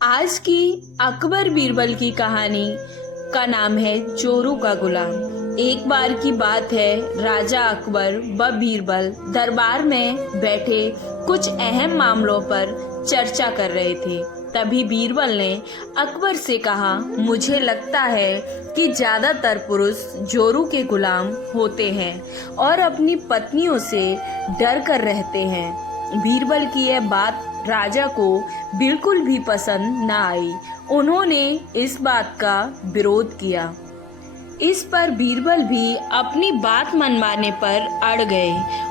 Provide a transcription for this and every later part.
आज की अकबर बीरबल की कहानी का नाम है चोरू का गुलाम। एक बार की बात है, राजा अकबर व बीरबल दरबार में बैठे कुछ अहम मामलों पर चर्चा कर रहे थे। तभी बीरबल ने अकबर से कहा, मुझे लगता है कि ज्यादातर पुरुष जोरू के गुलाम होते हैं और अपनी पत्नियों से डर कर रहते हैं। बीरबल की यह बात राजा को बिल्कुल भी पसंद न आई। उन्होंने इस बात का विरोध किया। इस पर बीरबल भी अपनी बात मनवाने पर अड़ गए।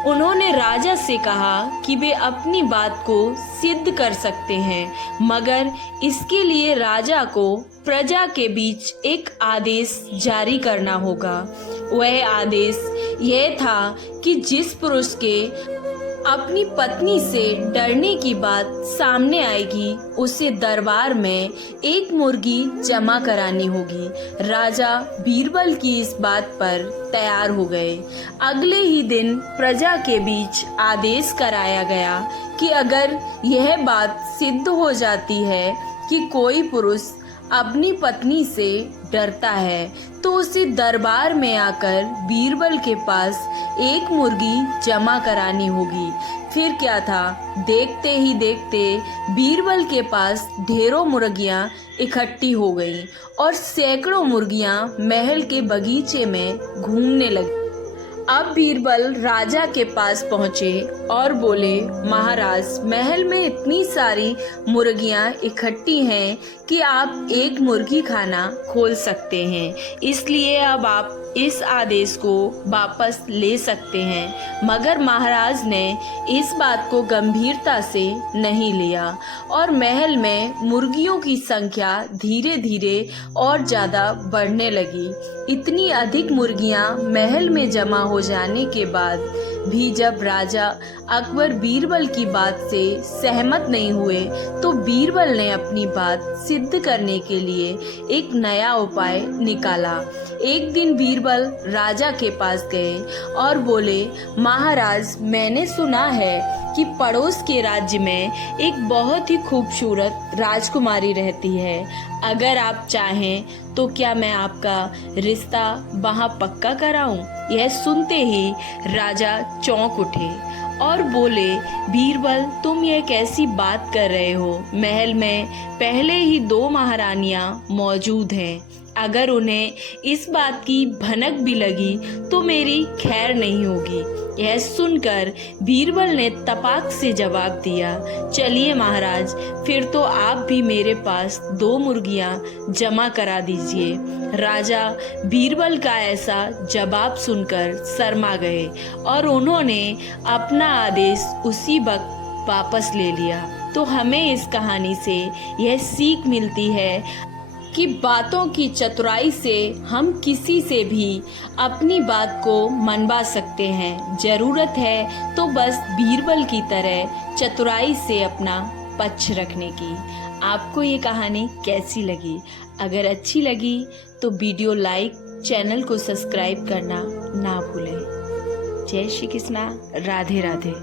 उन्होंने राजा से कहा कि वे अपनी बात को सिद्ध कर सकते हैं, मगर इसके लिए राजा को प्रजा के बीच एक आदेश जारी करना होगा। वह आदेश यह था कि जिस पुरुष के अपनी पत्नी से डरने की बात सामने आएगी, उसे दरबार में एक मुर्गी जमा करानी होगी। राजा बीरबल की इस बात पर तैयार हो गए। अगले ही दिन प्रजा के बीच आदेश कराया गया कि अगर यह बात सिद्ध हो जाती है कि कोई पुरुष अपनी पत्नी से डरता है तो उसे दरबार में आकर बीरबल के पास एक मुर्गी जमा करानी होगी। फिर क्या था, देखते ही देखते बीरबल के पास ढेरों मुर्गियां इकट्ठी हो गईं और सैकड़ों मुर्गियां महल के बगीचे में घूमने लगी। अब बीरबल राजा के पास पहुँचे और बोले, महाराज, महल में इतनी सारी मुर्गियां इकट्ठी हैं कि आप एक मुर्गी खाना खोल सकते हैं, इसलिए अब आप इस आदेश को वापस ले सकते हैं। मगर महाराज ने इस बात को गंभीरता से नहीं लिया और महल में मुर्गियों की संख्या धीरे धीरे और ज्यादा बढ़ने लगी। इतनी अधिक मुर्गियां महल में जमा हो जाने के बाद भी जब राजा अकबर बीरबल की बात से सहमत नहीं हुए, तो बीरबल ने अपनी बात सिद्ध करने के लिए एक नया उपाय निकाला। एक दिन बीरबल राजा के पास गए और बोले, महाराज, मैंने सुना है कि पड़ोस के राज्य में एक बहुत ही खूबसूरत राजकुमारी रहती है। अगर आप चाहें तो क्या मैं आपका रिश्ता वहाँ पक्का कराऊं? यह सुनते ही राजा चौंक उठे और बोले, बीरबल, तुम यह कैसी बात कर रहे हो? महल में पहले ही 2 महारानियां मौजूद हैं। अगर उन्हें इस बात की भनक भी लगी तो मेरी खैर नहीं होगी। यह सुनकर बीरबल ने तपाक से जवाब दिया, चलिए महाराज, फिर तो आप भी मेरे पास 2 मुर्गियां जमा करा दीजिए। राजा बीरबल का ऐसा जवाब सुनकर शर्मा गए और उन्होंने अपना आदेश उसी वक्त वापस ले लिया। तो हमें इस कहानी से यह सीख मिलती है कि बातों की चतुराई से हम किसी से भी अपनी बात को मनवा सकते हैं। जरूरत है तो बस बीरबल की तरह चतुराई से अपना पक्ष रखने की। आपको ये कहानी कैसी लगी? अगर अच्छी लगी तो वीडियो लाइक, चैनल को सब्सक्राइब करना ना भूलें। जय श्री कृष्णा, राधे राधे।